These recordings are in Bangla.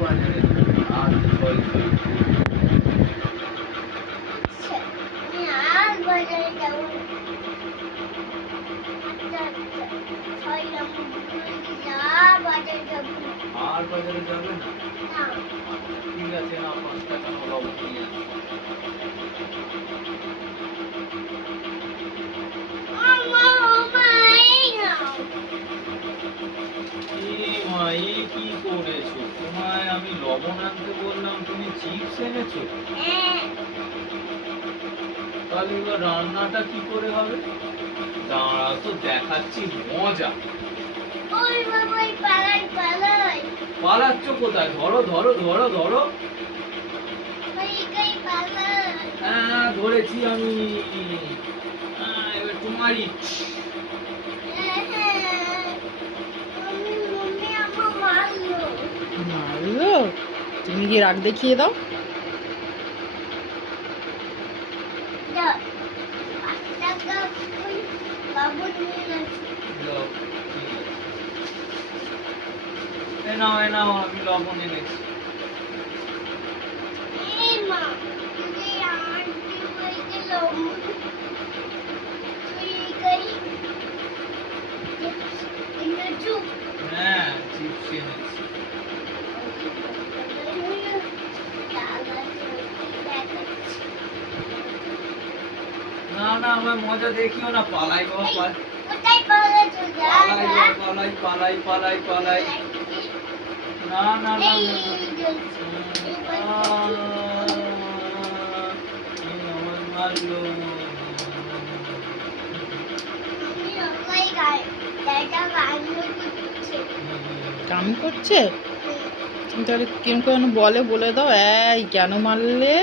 বাজারে আর ছয় ছয় আর বাজারে যাবো বাজারে যাবো আর বাজারে যাবে না না ঠিক আছে না 5 টাকা লবণ নিয়ে আসো কি করেছো তোমায় আমি লবণ আনতে বললাম তুমি চিপস এনেছো তাহলে এবার রান্নাটা কি করে হবে দাঁড়াও তো দেখাচ্ছি মজা পালাচ্ছ কোথায় ধরো ধরো ধরো ধরো হ্যাঁ ধরেছি আমি এবার তোমারই মারলো? তুমি কি রাগ দেখিয়ে দাও? নাও আমি লবণ এনেছি হ্যাঁ চিপস এনেছি না না আমার মজা দেখিও না পালাই বাবা পালাই পালাই পালাই পালাই না না না আমার মারলো কাম করছে? তুমি তাহলে কিরকম করে বলে বলে দাও, এই কেন মারলে?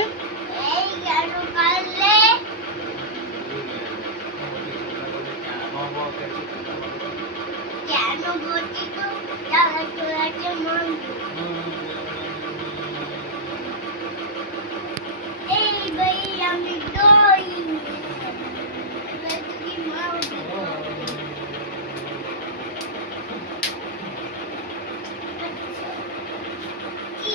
কি